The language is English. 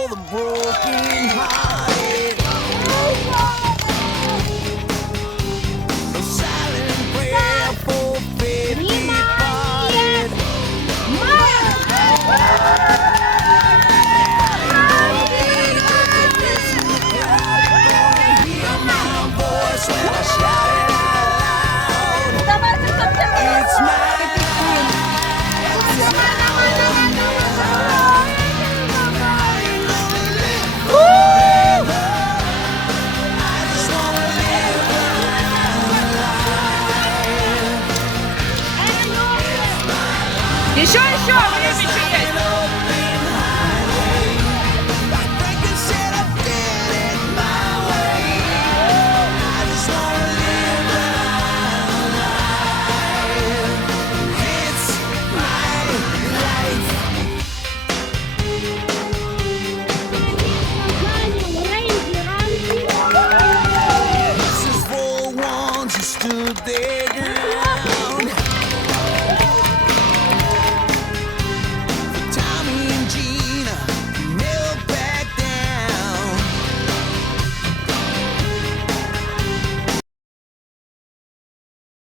for the broken hearted. A silent prayer for faith departed. Hear my voice when I shout it out loud. It's mine. Еще, время еще есть. This is for the ones who stood there